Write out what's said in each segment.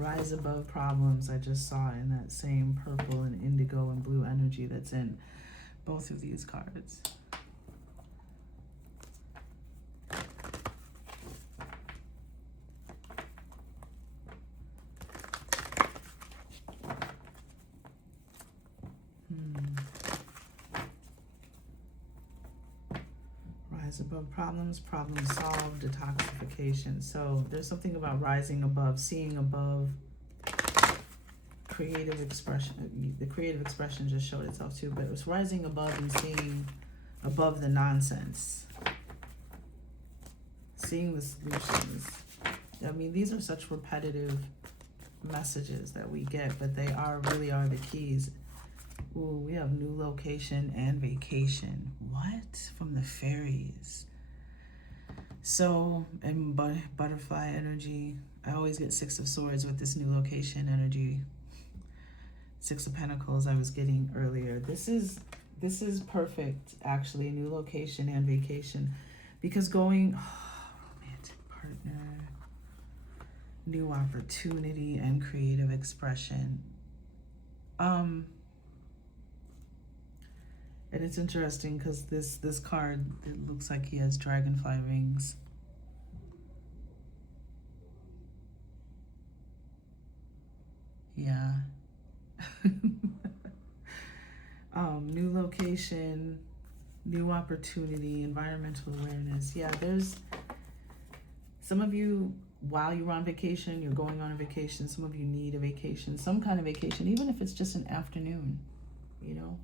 Rise above problems, I just saw in that same purple and indigo and blue energy that's in both of these cards. Rise above problems, problem solved, detoxification. So there's something about rising above, seeing above. Creative expression, the creative expression just showed itself too, but it was rising above and seeing above the nonsense, seeing the solutions. I mean, these are such repetitive messages that we get, but they really are the keys. Ooh, we have new location and vacation. What? From the fairies. So, and butterfly energy. I always get Six of Swords with this new location energy. Six of Pentacles I was getting earlier. This is perfect, actually. New location and vacation. Because going, romantic partner, new opportunity and creative expression. And it's interesting because this card, it looks like he has dragonfly wings. Yeah. New location, new opportunity, environmental awareness. Yeah, there's some of you, while you're on vacation, you're going on a vacation. Some of you need a vacation, some kind of vacation, even if it's just an afternoon, you know,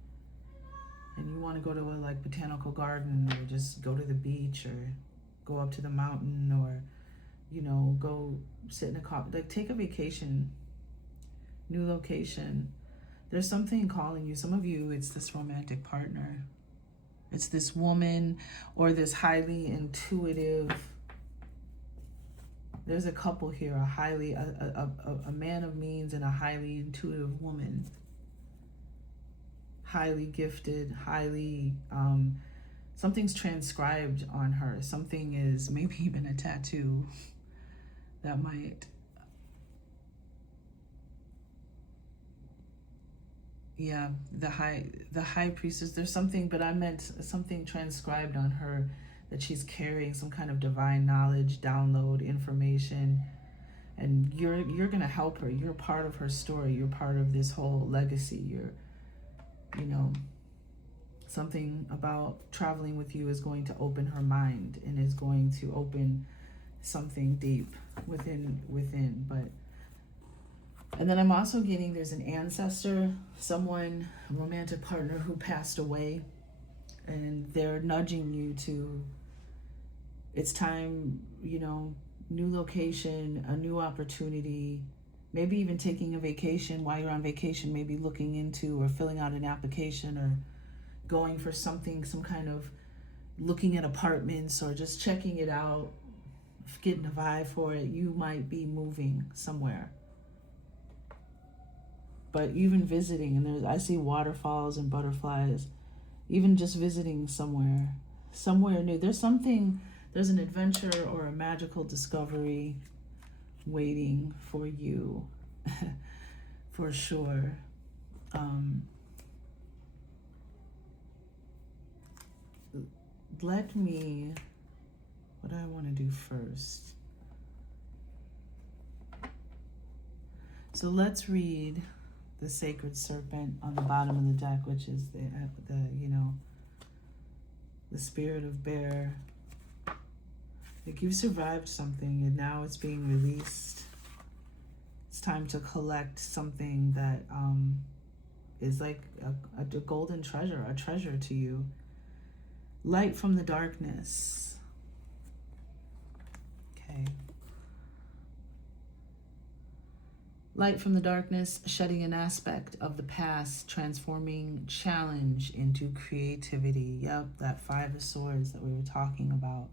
and you want to go to a botanical garden, or just go to the beach, or go up to the mountain, or, you know, go sit in a coffee, take a vacation. New location. There's something calling you. Some of you, it's this romantic partner. It's this woman or this highly intuitive. There's a couple here, a man of means and a highly intuitive woman. Highly gifted, something's transcribed on her. Something is maybe even a tattoo that might. Yeah, the high priestess, there's something, but I meant something transcribed on her, that she's carrying some kind of divine knowledge, download information, and you're gonna help her. You're part of her story. You're part of this whole legacy. You know, something about traveling with you is going to open her mind and is going to open something deep within, but. And then I'm also getting there's an ancestor, someone, a romantic partner who passed away, and they're nudging you to, it's time, you know, new location, a new opportunity, maybe even taking a vacation. While you're on vacation, maybe looking into or filling out an application, or going for something, some kind of looking at apartments, or just checking it out, getting a vibe for it. You might be moving somewhere. But even visiting, and I see waterfalls and butterflies, even just visiting somewhere new. There's an adventure or a magical discovery waiting for you, for sure. What do I want to do first? So let's read the Sacred Serpent on the bottom of the deck, which is the spirit of bear. Like, you've survived something and now it's being released. It's time to collect something that is like a golden treasure, a treasure to you. Light from the darkness. Okay. Light from the darkness, shedding an aspect of the past, transforming challenge into creativity. Yep, that Five of Swords that we were talking about.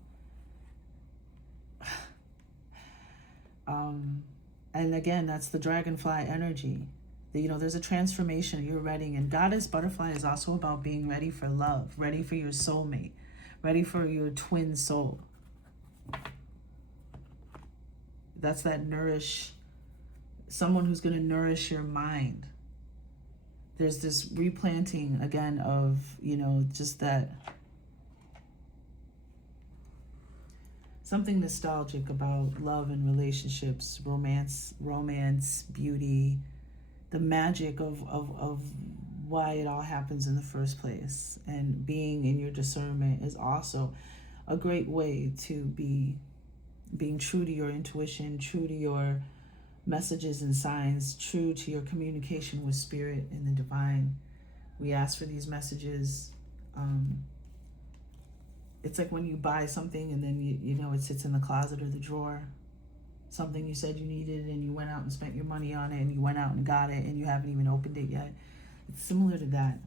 And again, that's the dragonfly energy. There's a transformation. You're ready. And Goddess Butterfly is also about being ready for love, ready for your soulmate, ready for your twin soul. That's that nourish someone who's going to nourish your mind. There's this replanting again of, just that something nostalgic about love and relationships, romance, beauty, the magic of why it all happens in the first place. And being in your discernment is also a great way to be being true to your intuition, true to your messages and signs, true to your communication with spirit and the divine. We ask for these messages. It's like when you buy something and then it sits in the closet or the drawer. Something you said you needed and you went out and spent your money on it and you went out and got it and you haven't even opened it yet. It's similar to that.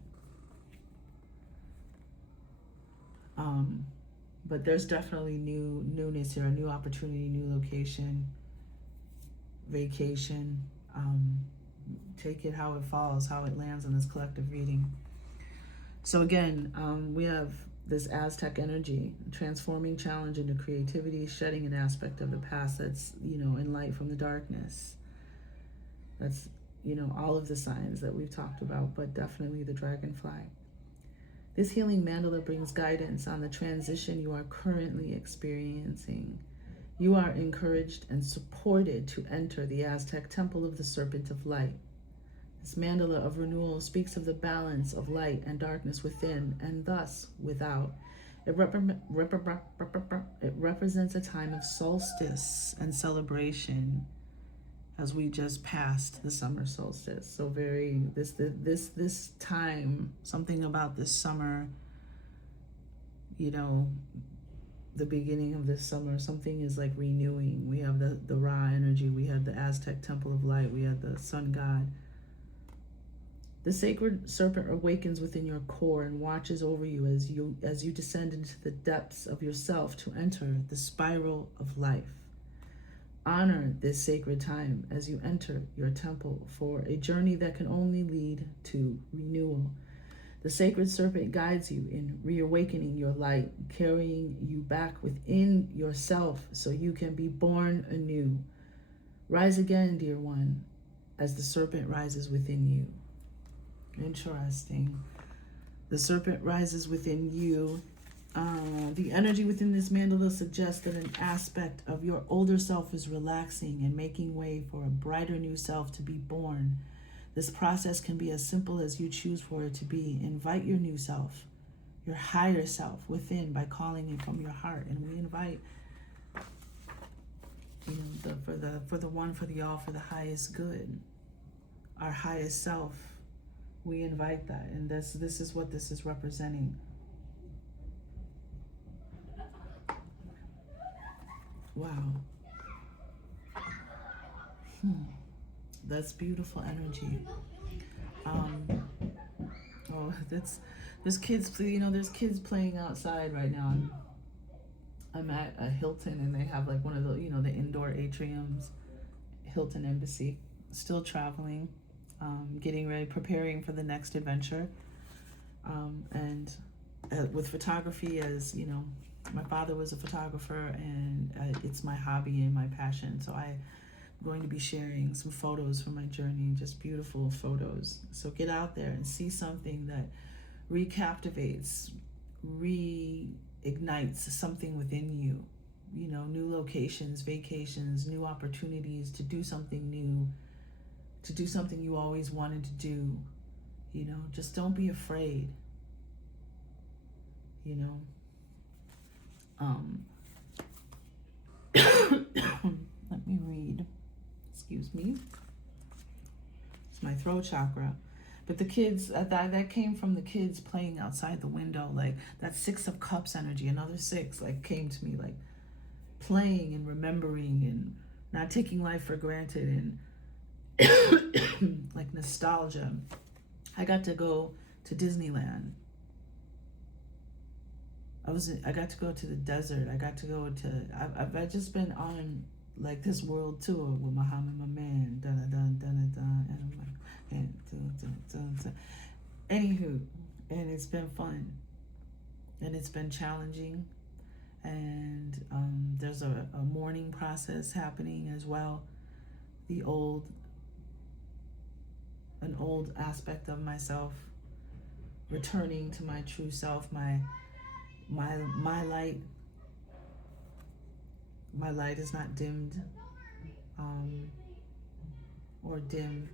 But there's definitely newness here, a new opportunity, new location, vacation. Take it how it falls, how it lands in this collective reading. So again, we have this Aztec energy, transforming challenge into creativity, shedding an aspect of the past that's, in light from the darkness. That's, all of the signs that we've talked about, but definitely the dragonfly. This healing mandala brings guidance on the transition you are currently experiencing. You are encouraged and supported to enter the Aztec Temple of the Serpent of Light. This mandala of renewal speaks of the balance of light and darkness within and thus without. It represents a time of solstice and celebration as we just passed the summer solstice. So this time, something about this summer, the beginning of this summer, something is like renewing. We have the Ra energy, we have the Aztec Temple of Light, we have the sun god. The sacred serpent awakens within your core and watches over you as you descend into the depths of yourself to enter the spiral of life. Honor this sacred time as you enter your temple for a journey that can only lead to renewal. The sacred serpent guides you in reawakening your light, carrying you back within yourself so you can be born anew. Rise again, dear one, as the serpent rises within you. Interesting. The serpent rises within you. The energy within this mandala suggests that an aspect of your older self is relaxing and making way for a brighter new self to be born. This process can be as simple as you choose for it to be. Invite your new self, your higher self within by calling it from your heart. And we invite for the one, for the all, for the highest good, our highest self. We invite that, and this is what this is representing. Wow. That's beautiful energy. There's kids. There's kids playing outside right now. I'm at a Hilton, and they have like one of the the indoor atriums. Hilton Embassy. Still traveling, getting ready, preparing for the next adventure. And with photography, as my father was a photographer, and it's my hobby and my passion. So I'm going to be sharing some photos from my journey, just beautiful photos. So get out there and see something that recaptivates, reignites something within you. New locations, vacations, new opportunities to do something new, to do something you always wanted to do. Just don't be afraid. Let me read. Excuse me. It's my throat chakra. But the kids, that came from the kids playing outside the window. Like that 6 of Cups energy, another 6, like came to me, like playing and remembering and not taking life for granted, and like nostalgia. I got to go to Disneyland. I got to go to the desert. I got to go to, I've just been on like this world tour with Muhammad, my man, and I'm like, and anywho, and it's been fun, and it's been challenging, and there's a mourning process happening as well. The old an old aspect of myself, returning to my true self, my light. My light is not dimmed or dim.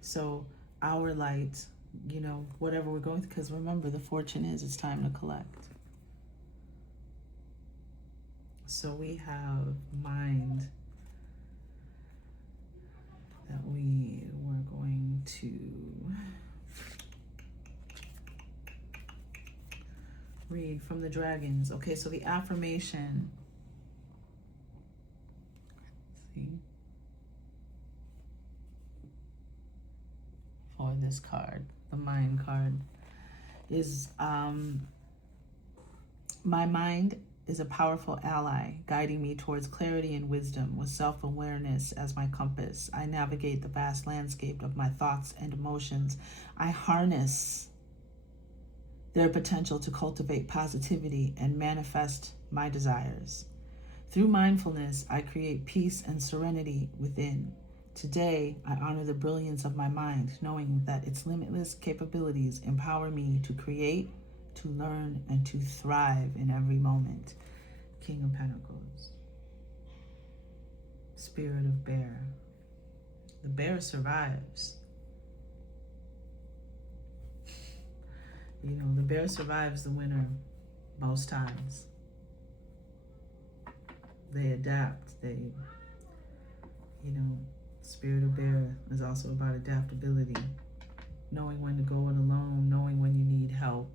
So our light, whatever we're going through, because remember, the fortune is it's time to collect. So we have mind that we were going to read from the dragons. Okay, so the affirmation. Let's see. For this card, the mind card, is my mind is a powerful ally, guiding me towards clarity and wisdom. With self-awareness as my compass, I navigate the vast landscape of my thoughts and emotions. I harness their potential to cultivate positivity and manifest my desires. Through mindfulness, I create peace and serenity within. Today, I honor the brilliance of my mind, knowing that its limitless capabilities empower me to create, to learn, and to thrive in every moment. King of Pentacles. Spirit of Bear. The bear survives. The bear survives the winter most times. They adapt. Spirit of Bear is also about adaptability. Knowing when to go it alone, knowing when you need help,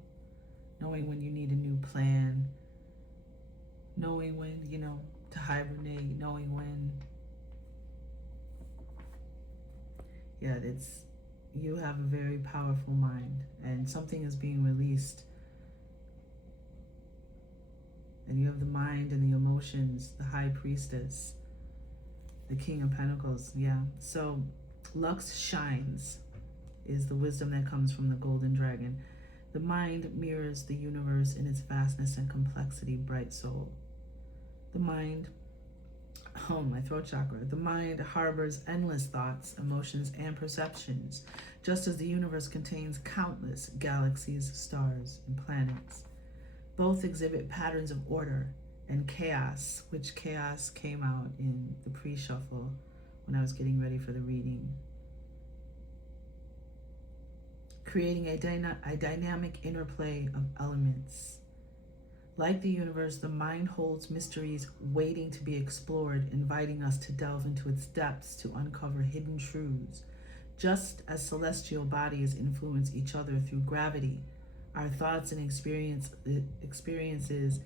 knowing when you need a new plan, knowing when, to hibernate, knowing when, you have a very powerful mind, and something is being released. And you have the mind and the emotions, the High Priestess, the King of Pentacles, So, Lux shines is the wisdom that comes from the Golden Dragon. The mind mirrors the universe in its vastness and complexity, bright soul. The mind, my throat chakra, the mind harbors endless thoughts, emotions, and perceptions, just as the universe contains countless galaxies, stars, and planets. Both exhibit patterns of order and chaos, which chaos came out in the pre-shuffle when I was getting ready for the reading. Creating a dynamic interplay of elements. Like the universe, the mind holds mysteries waiting to be explored, inviting us to delve into its depths to uncover hidden truths. Just as celestial bodies influence each other through gravity, our thoughts and experiences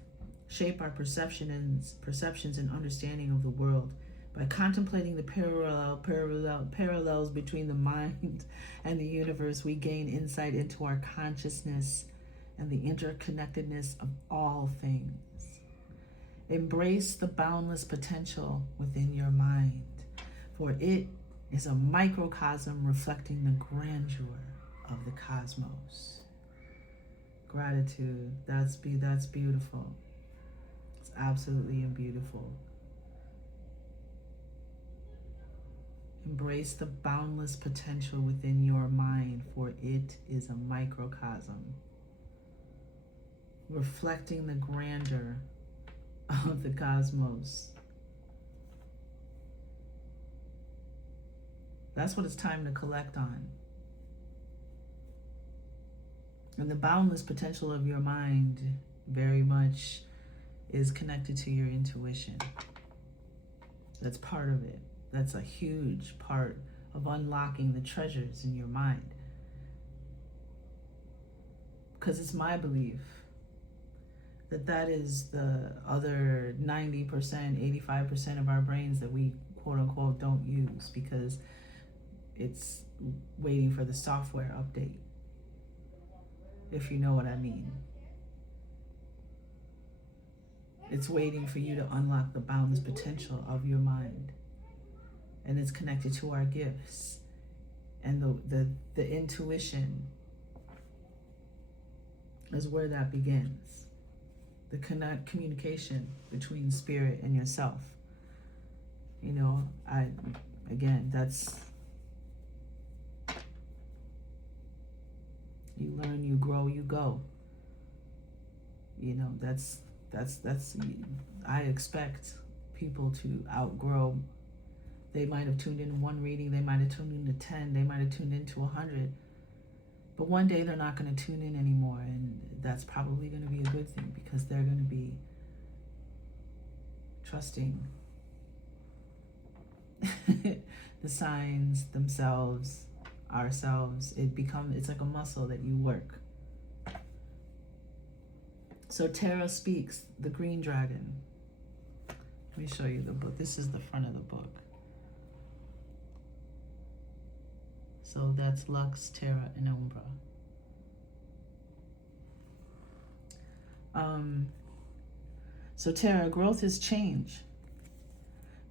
shape our perceptions and understanding of the world. By contemplating the parallels between the mind and the universe, we gain insight into our consciousness and the interconnectedness of all things. Embrace the boundless potential within your mind, for it is a microcosm reflecting the grandeur of the cosmos. Gratitude, that's beautiful. It's absolutely beautiful. Embrace the boundless potential within your mind, for it is a microcosm reflecting the grandeur of the cosmos. That's what it's time to collect on. And the boundless potential of your mind very much is connected to your intuition. That's part of it. That's a huge part of unlocking the treasures in your mind. Because it's my belief that is the other 90%, 85% of our brains that we quote unquote don't use, because it's waiting for the software update, if you know what I mean. It's waiting for you to unlock the boundless potential of your mind. And it's connected to our gifts and the intuition is where that begins. The communication between spirit and yourself. That's You learn, you grow, you go. You know, that's I expect people to outgrow. They might have tuned in one reading, they might have tuned into 10, they might have tuned into 100. But one day they're not going to tune in anymore, and that's probably going to be a good thing, because they're going to be trusting the signs themselves, ourselves. It's like a muscle that you work. So Tara speaks, the green dragon. Let me show you the book. This is the front of the book. So that's Lux, Terra, and Umbra. So Terra, growth is change.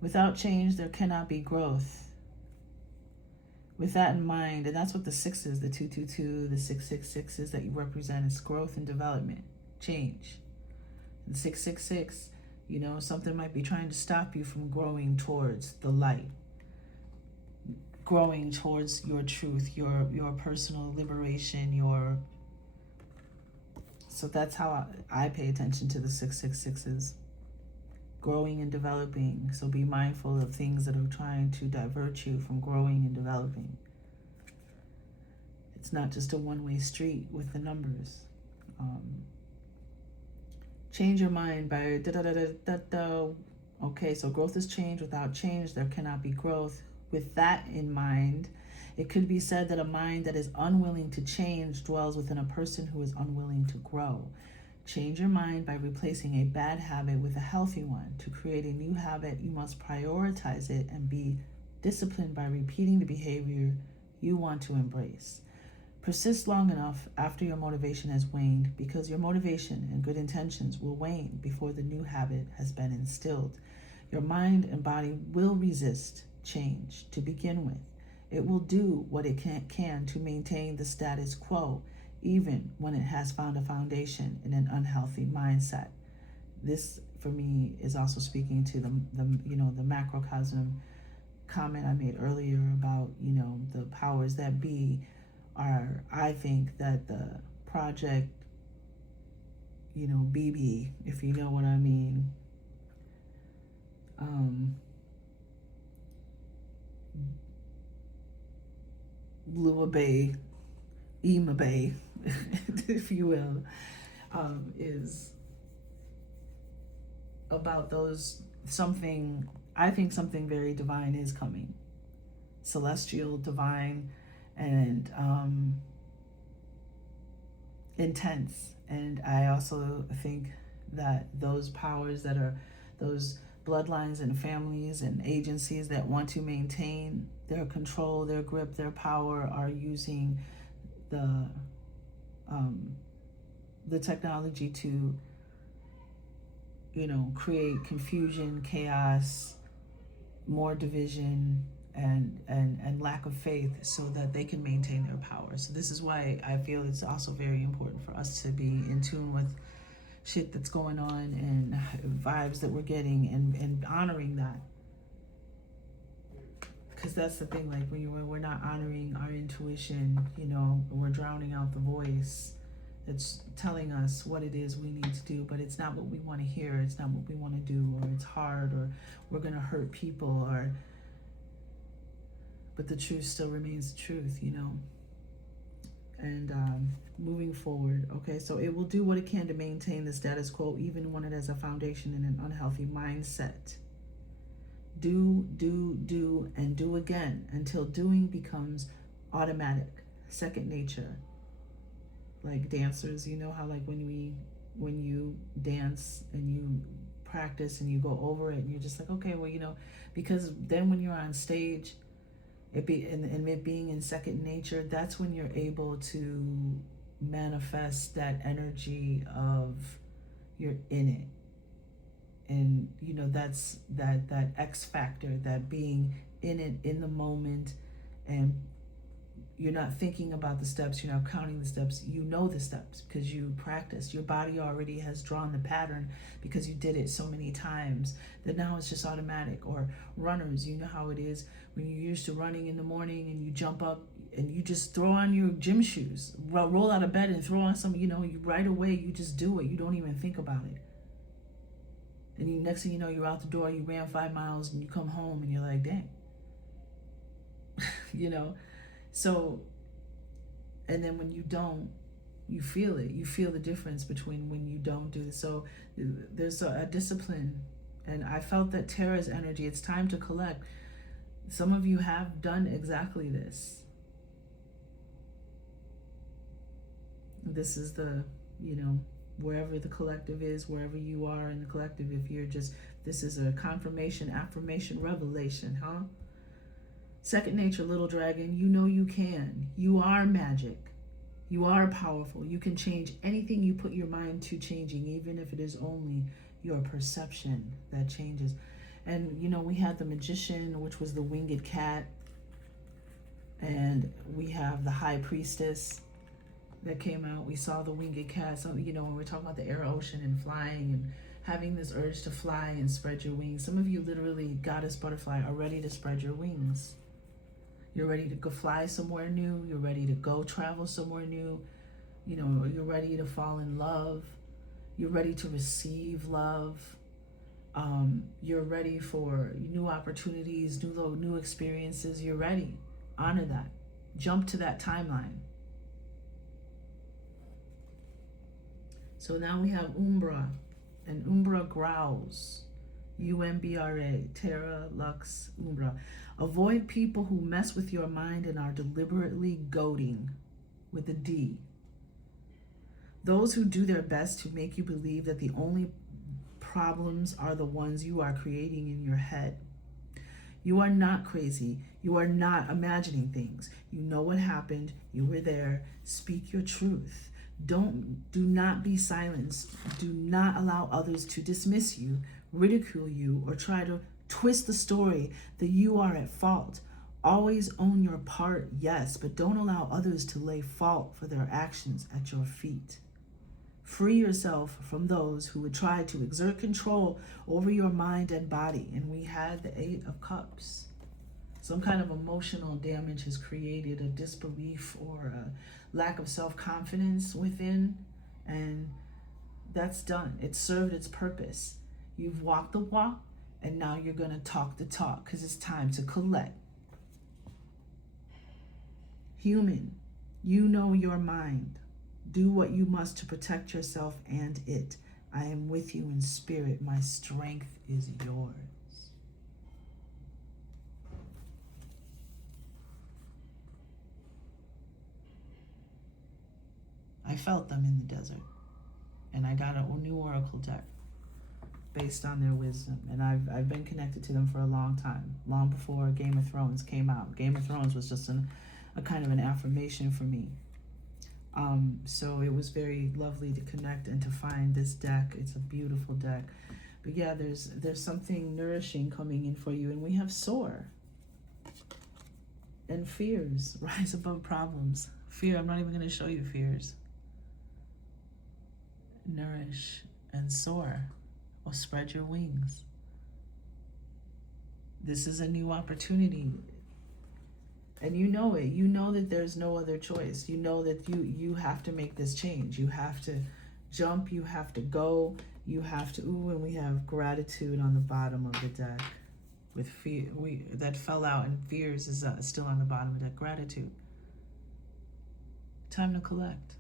Without change, there cannot be growth. With that in mind, and that's what the 6 is, the 222, the 666 is that you represent, is growth and development, change. And 666, you know, something might be trying to stop you from growing towards the light, growing towards your truth, your personal liberation, so that's how I pay attention to the 666s. Growing and developing. So be mindful of things that are trying to divert you from growing and developing. It's not just a one-way street with the numbers. Change your mind by da-da-da-da-da-da. Okay, so growth is change. Without change, there cannot be growth. With that in mind, it could be said that a mind that is unwilling to change dwells within a person who is unwilling to grow. Change your mind by replacing a bad habit with a healthy one. To create a new habit, you must prioritize it and be disciplined by repeating the behavior you want to embrace. Persist long enough after your motivation has waned, because your motivation and good intentions will wane before the new habit has been instilled. Your mind and body will resist change to begin with. It will do what it can to maintain the status quo, even when it has found a foundation in an unhealthy mindset. This, for me, is also speaking to the macrocosm comment I made earlier about, the powers that be are, I think that the project, BB, if you know what I mean, Lua Bay, Ema Bay, if you will, is about I think something very divine is coming. Celestial, divine, and intense. And I also think that those powers that are those bloodlines and families and agencies that want to maintain their control, their grip, their power, are using the technology to, create confusion, chaos, more division, and lack of faith, so that they can maintain their power. So this is why I feel it's also very important for us to be in tune with shit that's going on and vibes that we're getting, and honoring that. Because that's the thing, like when we're not honoring our intuition, we're drowning out the voice that's telling us what it is we need to do, but it's not what we want to hear, it's not what we want to do, or it's hard, or we're going to hurt people, but the truth still remains the truth, and moving forward. Okay, so it will do what it can to maintain the status quo, even when it has a foundation in an unhealthy mindset. Do, and do again until doing becomes automatic, second nature. Like dancers, how like when you dance and you practice and you go over it and you're just like, okay, well, because then when you're on stage, it being in second nature, that's when you're able to manifest that energy of you're in it. And that's that X factor, that being in it in the moment, and You're not thinking about the steps, you're not counting the steps. You know the steps because you practiced. Your body already has drawn the pattern because you did it so many times that now it's just automatic. Or runners, you know how it is when you're used to running in the morning and you jump up and you just throw on your gym shoes, roll out of bed and throw on some, you right away, you just do it. You don't even think about it. And next thing you know, you're out the door, you ran 5 miles and you come home and you're like, dang. So, and then when you don't, you feel it. You feel the difference between when you don't do this. So there's a discipline. And I felt that Tara's energy, it's time to collect. Some of you have done exactly this. This is the, wherever the collective is, wherever you are in the collective, if you're just, this is a confirmation, affirmation, revelation, huh? Second nature, little dragon, you can. You are magic. You are powerful. You can change anything you put your mind to changing, even if it is only your perception that changes. And, we had the magician, which was the winged cat. And we have the high priestess that came out. We saw the winged cat. So, when we're talking about the air, ocean, and flying and having this urge to fly and spread your wings. Some of you literally, goddess butterfly, are ready to spread your wings. You're ready to go fly somewhere new. You're ready to go travel somewhere new. You're ready to fall in love. You're ready to receive love. You're ready for new opportunities, new experiences. You're ready. Honor that. Jump to that timeline. So now we have Umbra, and Umbra growls. Umbra, Terra, Lux, Umbra. Avoid people who mess with your mind and are deliberately goading, with a D. Those who do their best to make you believe that the only problems are the ones you are creating in your head. You are not crazy. You are not imagining things. You know what happened. You were there. Speak your truth. Do not be silenced. Do not allow others to dismiss you, ridicule you, or try to twist the story that you are at fault. Always own your part, yes, but don't allow others to lay fault for their actions at your feet. Free yourself from those who would try to exert control over your mind and body. And we had the 8 of Cups. Some kind of emotional damage has created a disbelief or a lack of self-confidence within, and that's done. It served its purpose. You've walked the walk, and now you're going to talk the talk because it's time to collect. Human, you know your mind. Do what you must to protect yourself and it. I am with you in spirit. My strength is yours. I felt them in the desert, and I got a new oracle deck based on their wisdom, and I've been connected to them for a long time, long before Game of Thrones came out. Game of Thrones was just a kind of an affirmation for me. So it was very lovely to connect and to find this deck. It's a beautiful deck. But yeah, there's something nourishing coming in for you, and we have soar and fears. Rise above problems. Fear, I'm not even going to show you fears. Nourish and soar, or spread your wings. This is a new opportunity, and you know it. You know that there's no other choice. You know that you have to make this change. You have to jump. You have to go. You have to. Ooh, and we have gratitude on the bottom of the deck. With fear, that fell out, and fears is still on the bottom of the deck. Gratitude. Time to collect.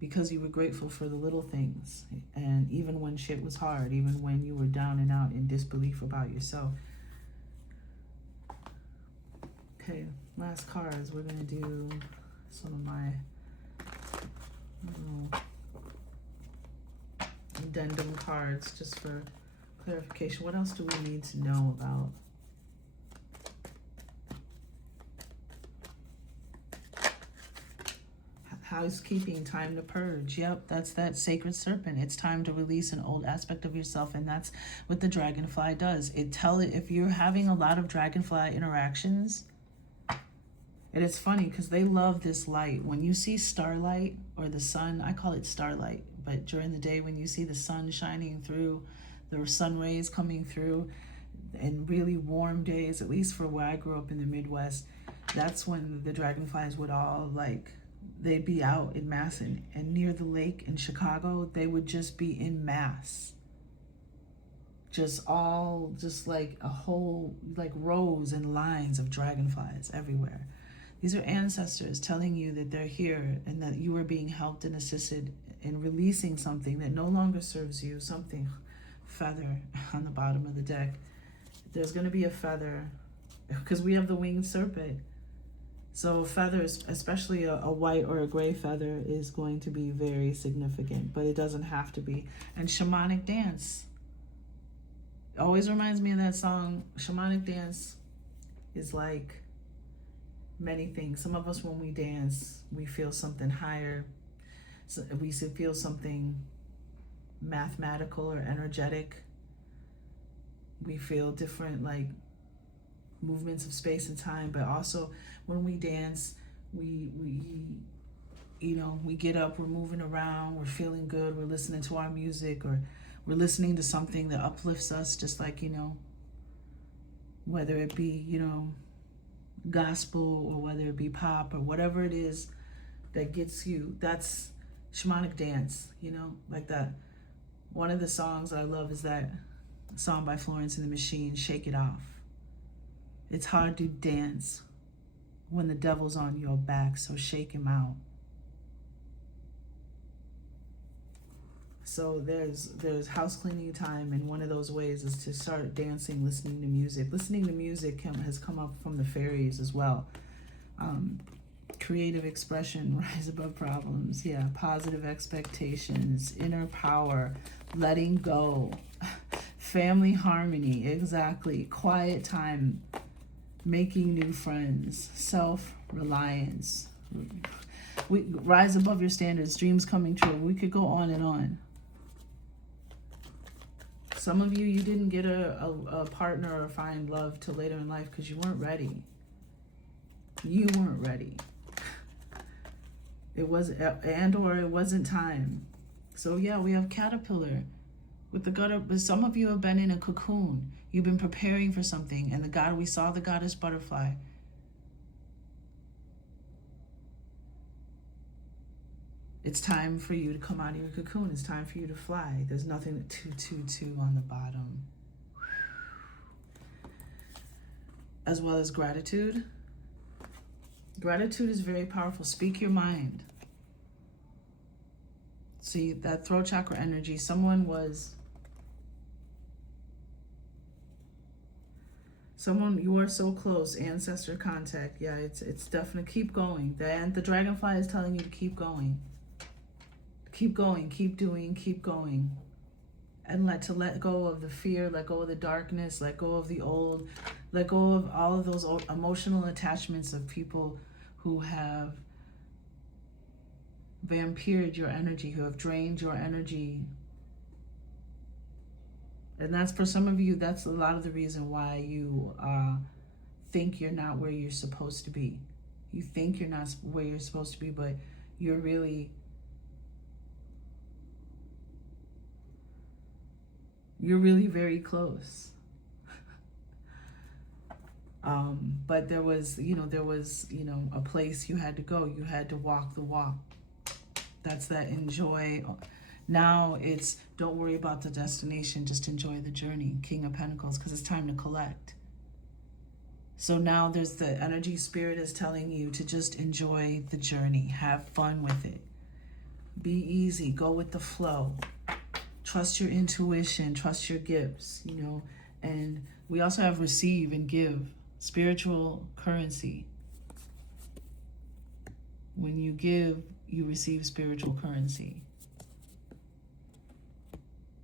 Because you were grateful for the little things, and even when shit was hard, even when you were down and out in disbelief about yourself. Okay, last cards. We're gonna do some of my addendum cards just for clarification. What else do we need to know about? housekeeping, time to purge. Yep, that's that sacred serpent. It's time to release an old aspect of yourself, and that's what the dragonfly does. If you're having a lot of dragonfly interactions, and it's funny because they love this light. When you see starlight or the sun, I call it starlight, but during the day when you see the sun shining through, the sun rays coming through, in really warm days, at least for where I grew up in the Midwest, that's when the dragonflies would all they'd be out in mass, and near the lake in Chicago, they would just be in mass. Just like a whole, like rows and lines of dragonflies everywhere. These are ancestors telling you that they're here and that you are being helped and assisted in releasing something that no longer serves you, something, feather on the bottom of the deck. There's going to be a feather because we have the winged serpent. So feathers, especially a white or a gray feather, is going to be very significant, but it doesn't have to be. And shamanic dance always reminds me of that song. Shamanic dance is like many things. Some of us, when we dance, we feel something higher. So we feel something mathematical or energetic. We feel different, like movements of space and time, but also when we dance, we get up, we're moving around, we're feeling good, we're listening to our music, or we're listening to something that uplifts us, just like, whether it be, gospel, or whether it be pop, or whatever it is that gets you. That's shamanic dance, like that. One of the songs I love is that song by Florence and the Machine, Shake It Off. It's hard to dance when the devil's on your back, so shake him out. So there's house cleaning time, and one of those ways is to start dancing, listening to music. Listening to music has come up from the fairies as well. Creative expression, rise above problems. Yeah, positive expectations, inner power, letting go, family harmony, exactly. Quiet time, making new friends, self-reliance. We rise above your standards, dreams coming true. We could go on and on. Some of you didn't get a partner or find love till later in life because you weren't ready. You weren't ready. It wasn't time. So yeah, we have caterpillar with the gut. Some of you have been in a cocoon. You've been preparing for something, and we saw the goddess butterfly. It's time for you to come out of your cocoon. It's time for you to fly. There's nothing 222 on the bottom. As well as gratitude. Gratitude is very powerful. Speak your mind. See, that throat chakra energy, you are so close, ancestor contact. Yeah, it's definitely, keep going. The dragonfly is telling you to keep going. Keep going, keep doing, keep going. And let go of the fear, let go of the darkness, let go of the old, let go of all of those emotional attachments of people who have vampired your energy, who have drained your energy. And that's, for some of you, that's a lot of the reason why you think you're not where you're supposed to be. You think you're not where you're supposed to be, but you're really very close. But there was a place you had to go. You had to walk the walk. That's that enjoy. Now it's don't worry about the destination, just enjoy the journey. King of Pentacles, because it's time to collect. So now there's the energy, spirit is telling you to just enjoy the journey. Have fun with it. Be easy, go with the flow. Trust your intuition, trust your gifts, And we also have receive and give, spiritual currency. When you give, you receive spiritual currency.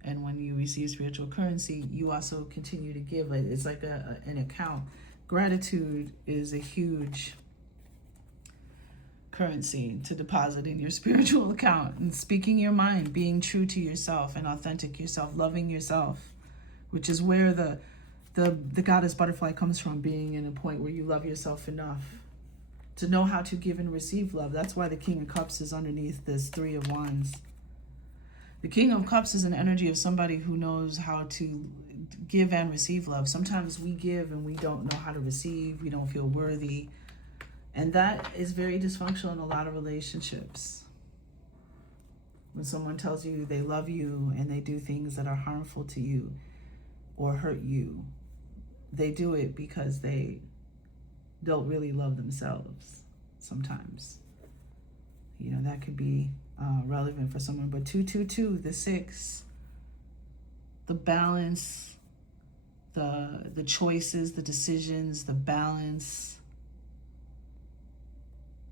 And when you receive spiritual currency, you also continue to give. It's like an account. Gratitude is a huge currency to deposit in your spiritual account, and speaking your mind, being true to yourself and authentic yourself, loving yourself, which is where the goddess butterfly comes from, being in a point where you love yourself enough to know how to give and receive love. That's why the King of Cups is underneath this Three of Wands. The King of Cups is an energy of somebody who knows how to give and receive love. Sometimes we give and we don't know how to receive. We don't feel worthy. And that is very dysfunctional in a lot of relationships. When someone tells you they love you and they do things that are harmful to you or hurt you, they do it because they don't really love themselves sometimes. You know, that could be relevant for someone. But 222, the 6, the balance, the choices, the decisions, the balance,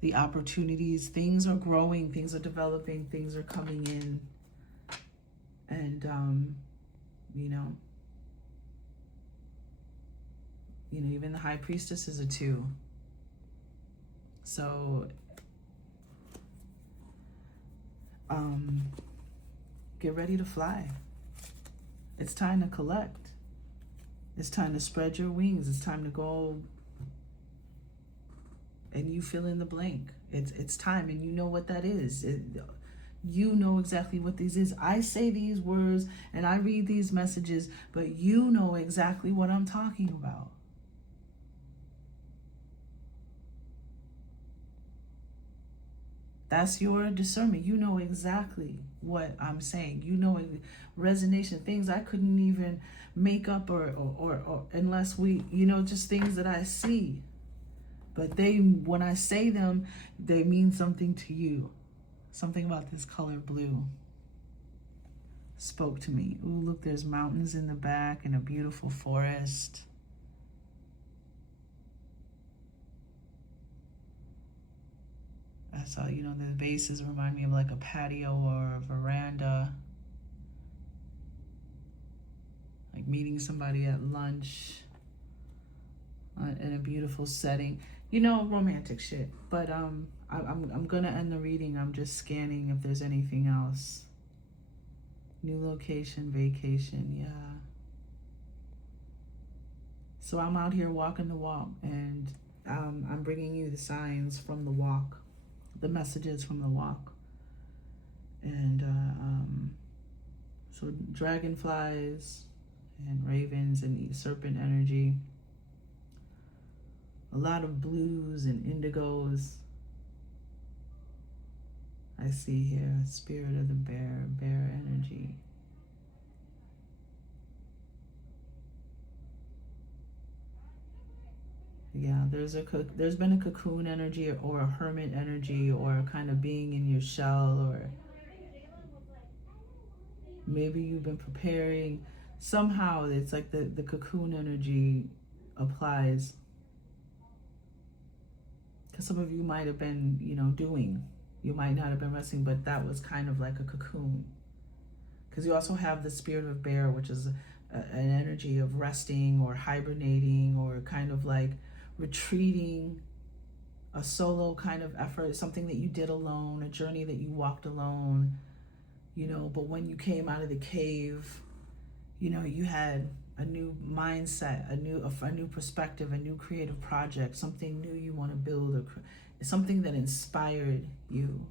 the opportunities. Things are growing, things are developing, things are coming in. And, you know, even the High Priestess is a 2. So, get ready to fly. It's time to collect. It's time to spread your wings. It's time to go, and you fill in the blank. It's time, and you know what that is. You know exactly what this is. I say these words and I read these messages, but you know exactly what I'm talking about. That's your discernment. You know exactly what I'm saying. You know resonation, things I couldn't even make up or unless we, just things that I see. But when I say them, they mean something to you. Something about this color blue spoke to me. Ooh, look, there's mountains in the back and a beautiful forest. I saw, the vases remind me of like a patio or a veranda. Like meeting somebody at lunch in a beautiful setting. Romantic shit. But I'm gonna end the reading. I'm just scanning if there's anything else. New location, vacation, yeah. So I'm out here walking the walk, and I'm bringing you the signs from the walk, the messages from the walk. And so dragonflies and ravens and serpent energy. A lot of blues and indigos. I see here, spirit of the bear energy. Yeah, there's been a cocoon energy or a hermit energy or kind of being in your shell, or maybe you've been preparing. Somehow it's like the cocoon energy applies. Because some of you might have been, doing. You might not have been resting, but that was kind of like a cocoon. Because you also have the spirit of bear, which is an energy of resting or hibernating or kind of like retreating, a solo kind of effort, something that you did alone, a journey that you walked alone, but when you came out of the cave, you had a new mindset, a new perspective, a new creative project, something new you want to build, or something that inspired you.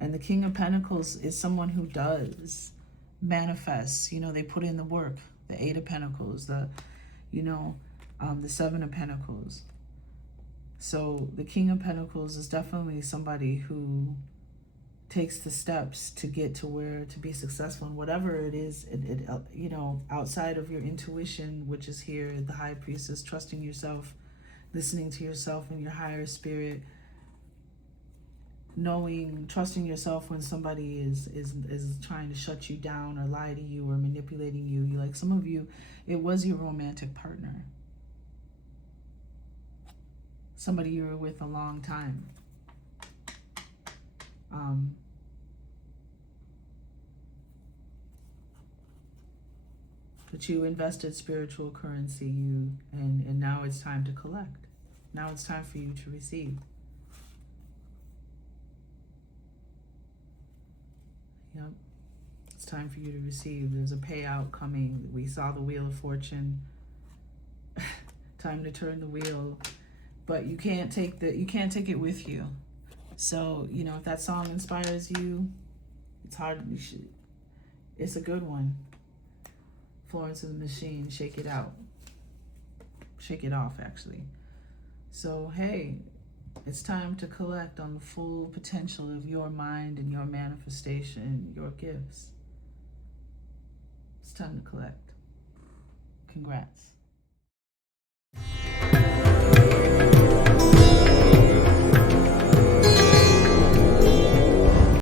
And the King of Pentacles is someone who does manifest. They put in the work. The 8 of Pentacles, the 7 of Pentacles. So the King of Pentacles is definitely somebody who takes the steps to get to be successful in whatever it is, outside of your intuition, which is here, the High Priestess, trusting yourself, listening to yourself and your higher spirit, trusting yourself when somebody is trying to shut you down or lie to you or manipulating you. Like some of you, it was your romantic partner. Somebody you were with a long time. But you invested spiritual currency, and now it's time to collect. Now it's time for you to receive. Yep. It's time for you to receive. There's a payout coming. We saw the Wheel of Fortune. Time to turn the wheel. But you can't take it with you. So, you know, if that song inspires you, it's hard. It's a good one. Florence and the Machine, Shake It Out. Shake It Off, actually. So, hey, it's time to collect on the full potential of your mind and your manifestation, your gifts. It's time to collect. Congrats.